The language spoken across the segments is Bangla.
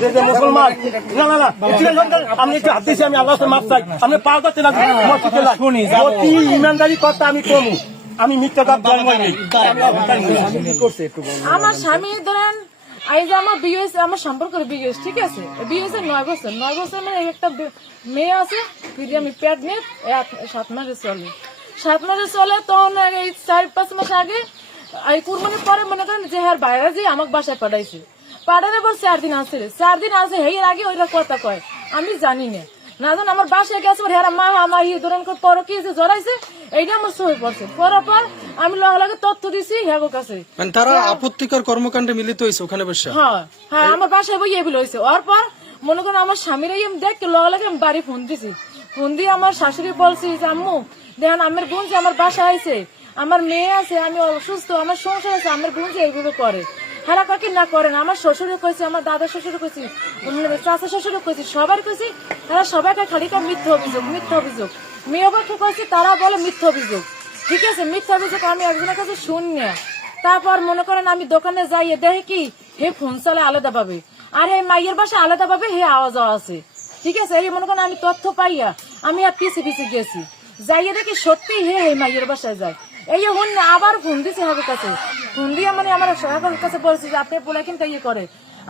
যে যে মুসলমান না না না আপনি একটু হাত দিয়েছি আমি আল্লাহ মাপ চাই আপনি পাও করতে না অতি ইমানদারি কথা আমি কমু আমি মিথ্যা কাপ জন্ম নেই আমার স্বামী ধরেন এই যে আমার বিয়ে হয়েছে আমার সম্পর্ক বিয়ে হয়েছে ঠিক আছে বিয়ে হয়েছে নয় বছর নয় বছর মানে একটা মেয়ে আছে ফিরে আমি পেট নিয়ে সাত মাসে চলে সাত মাসে চলে তখন এই চার পাঁচ মাস আগে এই কুরবানির পরে মনে করেন যে হ্যাঁ বাইরে যে আমাকে বাসায় পাঠাইছে পাঠানোর পর চার দিন আসে চার দিন আসে হের আগে ওইটা কথা কয়। আমি জানি না। না জান আমার বাসায় গেছে ওর হেরা মা আমার ইয়ে ধরেন পর কি যে জড়াইছে এইটা আমার পড়ছে। পরার পর আমি লগে লগে তথ্য দিছি হ্যাগো কাছে। মানে তারা আপত্তিকর কর্মকাণ্ডে মিলিত ওখানে বসে। হ্যাঁ হ্যাঁ আমার বাসায় বই এগুলো ওর পর মনে করেন আমার স্বামীর আমি দেখতে লগে লগে আমি বাড়ি ফোন দিছি। ফোন দিয়ে আমার শাশুড়ি বলছি যে আম্মু দেখেন আমার বোন যে আমার বাসায় আইছে আমার মেয়ে আছে আমি অসুস্থ আমার সংসার আছে আমার বোন যে এইগুলো করে। কাকি না করেন? আমার শ্বশুরও কইছে, আমার দাদা শ্বশুরও কইছি চাচা শ্বশুরও কইছি, সবার কইছি, তারা সবাইকে খালিকা মিথ্যা অভিযোগ মিথ্যা অভিযোগ। মেয়ে পক্ষে কইছি তারা বলে মিথ্যা অভিযোগ। ঠিক আছে, মিথ্যা অভিযোগ আমি একজনের কাছে শুনি তারপর মনে করেন আমি দোকানে যাই দেখে কি, হে ফোন চলে আলাদা পাবে আর হে মাইয়ের বাসা আলাদা পাবে হে আওয়াজ আছে। ঠিক আছে, এই মনে করেন আমি তথ্য পাইয়া, আমি আর পিছে পিছে গেছি। যাইয়ে দেখি সত্যি হে হে মাইয়ের বাসায় যায়। এই হন আবার ফোন দিছে হাবের কাছে। ফোন দিয়ে মানে আমার সহায়কের কাছে বলছি যে আপনি পোলা কিন্তু ইয়ে করে।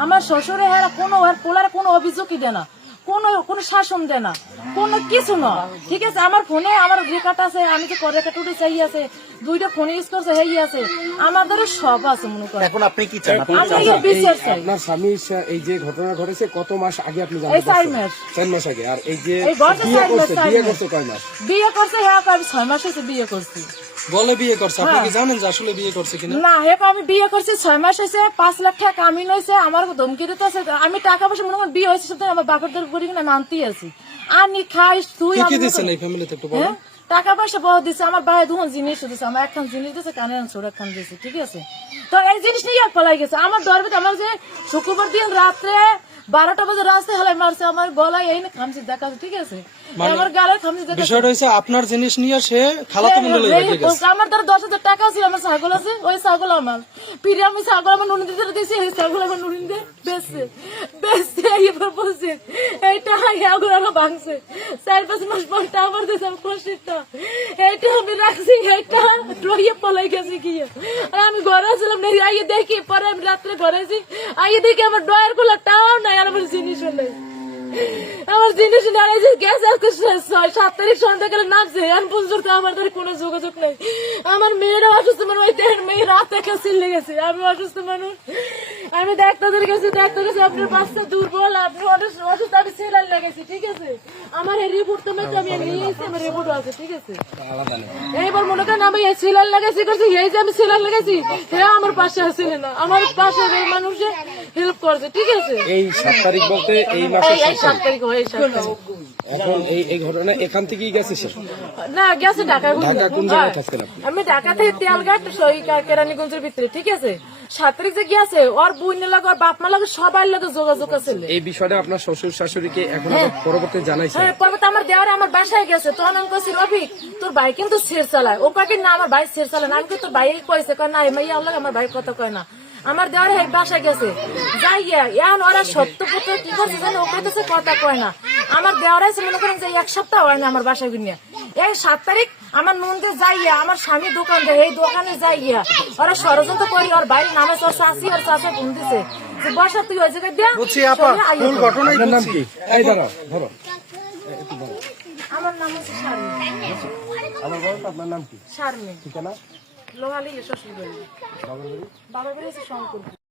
আমার শ্বশুরে হ্যাঁ কোনো আর পোলার কোনো অভিযোগই দেয় না। কোনো কোনো শাসন দেয় না। কোনো কিছু না। ঠিক আছে আমার ফোনে আমার রেখাটা আছে আমি যে রেখাট উঠে চাই আছে। দুইটা ফোনে ইউজ করছে হেই আছে। আমাদের সব আছে মনে করেন। এখন আপনি কি চান? আপনার স্বামী এই যে ঘটনা ঘটেছে কত মাস আগে আপনি এই চার মাস। চার মাস আগে। আর এই যে বিয়ে করছে বিয়ে করছে কয় মাস? বিয়ে করছে হ্যাঁ আমি ছয় মাস হয়েছে বিয়ে করছি। বলে বিয়ে করছে আপনি কি জানেন যে আসলে বিয়ে করছে কিনা? না হে আমি বিয়ে করছি ছয় মাস হয়েছে পাঁচ লাখ টাকা কামিন হয়েছে আমার ধমকি আমি টাকা পয়সা মনে করেন বিয়ে হয়েছে শুধু আমার বাপের দর করি কিনা মানতেই আছি। আনি খাই তুই কি আমি দিচ্ছেন এই ফ্যামিলিতে একটু বলেন। হ্যাঁ? টাকা পয়সা বহুত দিছে আমার ভাই দুজন জিনিস দিছে আমার একখান জিনিস দিছে কানের ছোট একখান দিছে ঠিক আছে? তো এই জিনিস নিয়ে পলাই গেছে। আমার দরবে আমার যে শুক্রবার দিন রাত্রে বারোটা বাজে রাস্তায় হলে মারছে আমার গলায় এই না খামছি দেখা ঠিক আছে? আমার গালের খামছি দেখা হচ্ছে আপনার জিনিস নিয়ে সে খালাতো মন্ডলে রেখে গেছে। আমার ধর দশ হাজার টাকা আছে আমার ছাগল আছে ওই ছাগল আমার। আমি ছাগল আমার নুন দিতে দিয়েছি ছাগল আমার নুন দিয়ে বেচছে। বেচছে এবার বলছে, এইটা এগুলো আমার ভাঙছে। চার, পাঁচ মাস পরটা আমার দিয়েছে আমার কষ্টিটা এইটা আমি রাখছি, এইটা রইয়ে পলাই গেছে গিয়ে। আর আমি ঘরে ছিলাম না, আইয়ে দেখি, পরে আমি রাত্রে ঘরে আছি আইয়ে দেখি আমার ডয়েরগুলো টাও নাই, আর আমার জিনিসও নেই। আমার জিনিস দাঁড়িয়ে যে গ্যাস আজকে সাত তারিখ সন্ধ্যাকালে নামছে, এখন পর্যন্ত আমার ধরে কোনো যোগাযোগ নেই। আমার মেয়েরা অসুস্থ মানুষ মেয়ে রাত থেকে চিল্লে গেছে আমি অসুস্থ মানুষ। আমি ডাক্তারদের কাছে ডাক্তার কাছে আপনার বাচ্চা দুর্বল আপনি অনেক অসুস্থ আমি সেলার লাগাইছি ঠিক আছে? আমার এই রিপোর্ট তো আমি নিয়ে এসেছি আমার রিপোর্ট আছে ঠিক আছে? এইবার মনে করেন আমি এই সেলার লাগাইছি করছি এই যে আমি সেলার লাগাইছি হ্যাঁ আমার পাশে আসলে না আমার পাশে এই মানুষে হেল্প করছে ঠিক আছে? এই সাত তারিখ বলতে এই মাসের এই সাত তারিখ হয়, এই সাত তারিখ। এখন এই এই ঘটনা এখান থেকেই গেছে সে? না গেছে ঢাকা ঢাকা কোন জায়গায় থাকতেন আপনি? আমি ঢাকা থেকে তেলঘাট সই কেরানীগঞ্জের ভিতরে ঠিক আছে? সাত তারিখ যে গিয়েছে ওর বোন লাগে ওর বাপ মা লাগে সবার লাগে যোগাযোগ আছে এই বিষয়টা আপনার শ্বশুর শাশুড়িকে এখন পরবর্তী জানাইছে হ্যাঁ পর্বত আমার দেওয়ার আমার বাসায় গেছে। তখন আমি কইছি রফিক তোর ভাই কিন্তু ছেড় চালায়। ও কাকে না আমার ভাই ছেড় চালায় না। আমি তোর ভাই কইছে? কয় না মাইয়া আল্লাহ আমার ভাই কথা কয় না। আমার দেওয়ার এই বাসায় গেছে। যাই গিয়া এখন ওরা সত্য পুত্র কি করছে জানো? ও কইতেছে কথা কয় না। আমার দেওয়ার আছে মনে করেন যে এক সপ্তাহ হয় না আমার বাসায় নিয়ে এই সাত তারিখ আমার নন্দে যাইয়া আমার স্বামী দোকান দেয় এই দোকানে যাইয়া। ওরা ষড়যন্ত্র করি ওর বাইরে নামে তোর শাশি আর চাষা ফোন দিছে। যে বসা তুই ওই জায়গায় দিয়া। ঘটনাই নাম কি? এই ধরো। আমার নাম হচ্ছে শারমিন। আমার আপনার নাম কি? শারমিন। ঠিকানা? লোহালি শ্বশুর বাড়ি বাবার বাড়ি হচ্ছে শঙ্কর